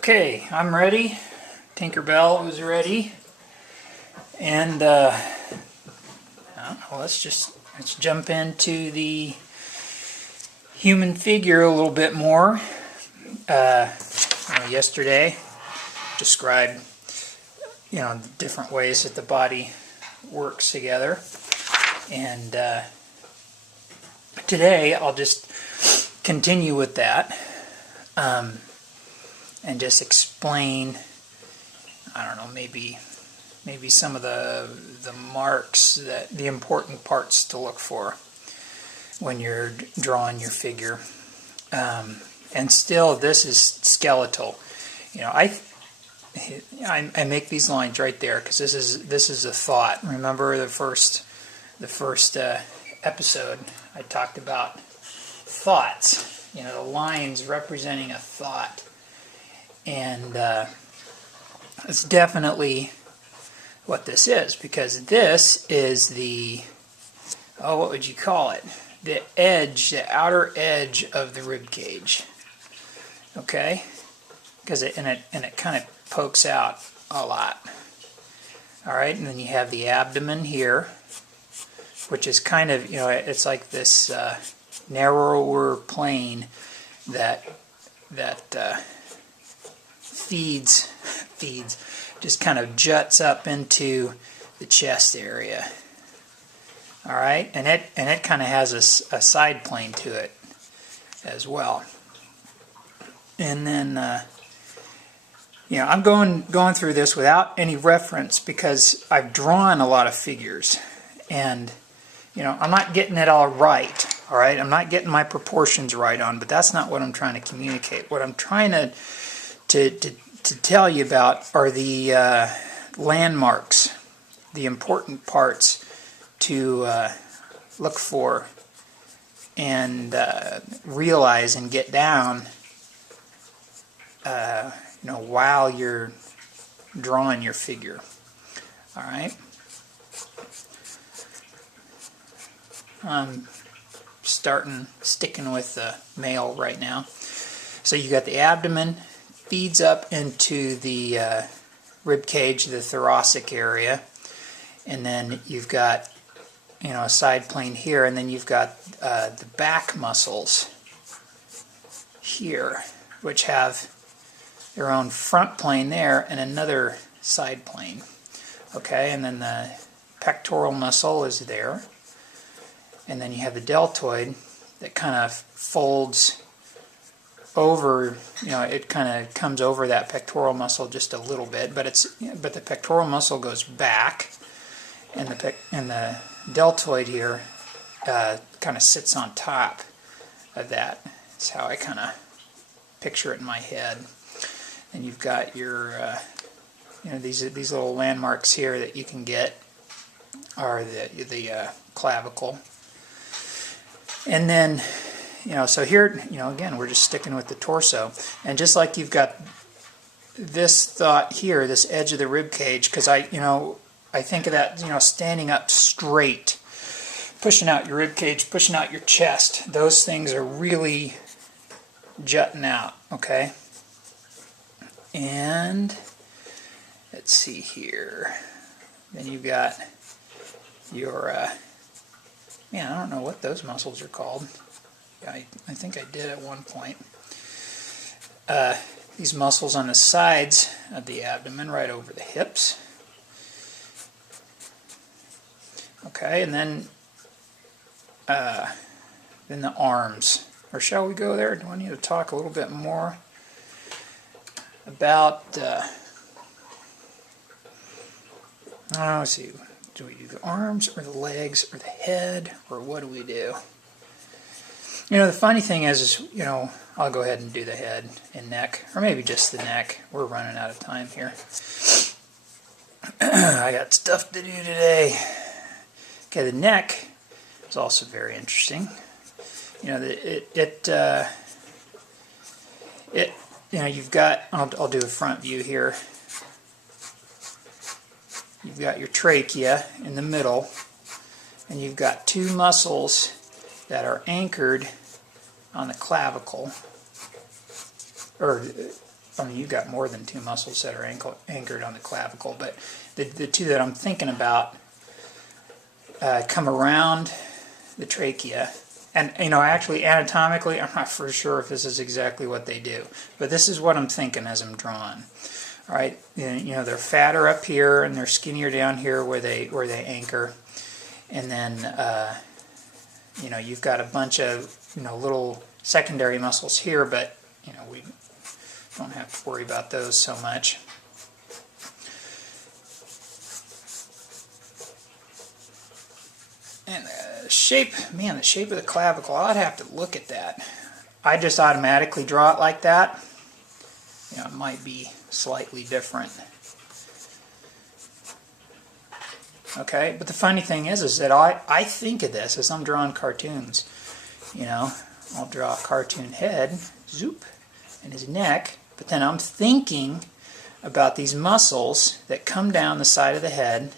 Okay, I'm ready. Tinkerbell was ready, and let's jump into the human figure a little bit more. Yesterday, described the different ways that the body works together, and today I'll just continue with that. And just explain, I don't know, maybe some of the marks, the important parts to look for when you're drawing your figure. And still, this is skeletal. I make these lines right there because this is a thought. Remember the first episode I talked about thoughts. The lines representing a thought. And it's definitely what this is, because this is what would you call it? The outer edge of the rib cage. Okay? Because it kind of pokes out a lot. All right, and then you have the abdomen here, which is kind of, it's like this narrower plane that feeds, just kind of juts up into the chest area. All right, and it kind of has a side plane to it as well. And then I'm going through this without any reference because I've drawn a lot of figures, and I'm not getting it all right. All right, I'm not getting my proportions right on, but that's not what I'm trying to communicate. What I'm trying to tell you about are the landmarks, the important parts to look for and realize and get down while you're drawing your figure. All right? I'm sticking with the male right now. So you got the abdomen, feeds up into the rib cage, the thoracic area, and then you've got a side plane here, and then you've got the back muscles here, which have their own front plane there and another side plane. Okay, and then the pectoral muscle is there, and then you have the deltoid that kind of folds over, it kind of comes over that pectoral muscle just a little bit, but the pectoral muscle goes back, and the deltoid here kind of sits on top of that. That's how I kind of picture it in my head. And you've got your these little landmarks here that you can get are the clavicle, and then. So here, again, we're just sticking with the torso. And just like you've got this thought here, this edge of the rib cage, because I think of that, standing up straight, pushing out your rib cage, pushing out your chest. Those things are really jutting out, okay? And let's see here. Then you've got your, I don't know what those muscles are called. I think I did at one point. These muscles on the sides of the abdomen, right over the hips. Okay, and then the arms. Or shall we go there? Do I need to talk a little bit more about? Let's see. Do we do the arms or the legs or the head, or what do we do? The funny thing is, I'll go ahead and do the head and neck, or maybe just the neck. We're running out of time here. I got stuff to do today. Okay, the neck is also very interesting. You've got, I'll do a front view here. You've got your trachea in the middle, and you've got two muscles that are anchored on the clavicle, or I mean, you've got more than two muscles that are anchored on the clavicle, but the two that I'm thinking about come around the trachea. And, you know, actually anatomically, I'm not for sure if this is exactly what they do, but this is what I'm thinking as I'm drawing. All right, you know, they're fatter up here and they're skinnier down here where they anchor, and then you know, you've got a bunch of, you know, little secondary muscles here, but you know, we don't have to worry about those so much. And the shape, man, the shape of the clavicle, I'd have to look at that. I just automatically draw it like that. You know, it might be slightly different. Okay, but the funny thing is that I think of this as I'm drawing cartoons. You know, I'll draw a cartoon head, zoop, and his neck, but then I'm thinking about these muscles that come down the side of the head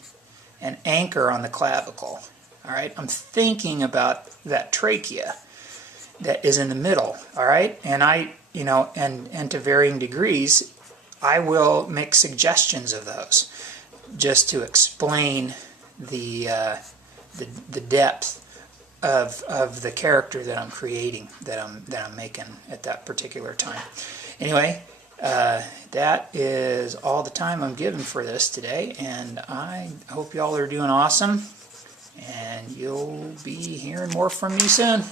and anchor on the clavicle. All right, I'm thinking about that trachea that is in the middle. All right, and you know, and to varying degrees, I will make suggestions of those just to explain the depth of the character that I'm creating, that I'm making at that particular time. Anyway, that is all the time I'm given for this today, and I hope y'all are doing awesome. And you'll be hearing more from me soon.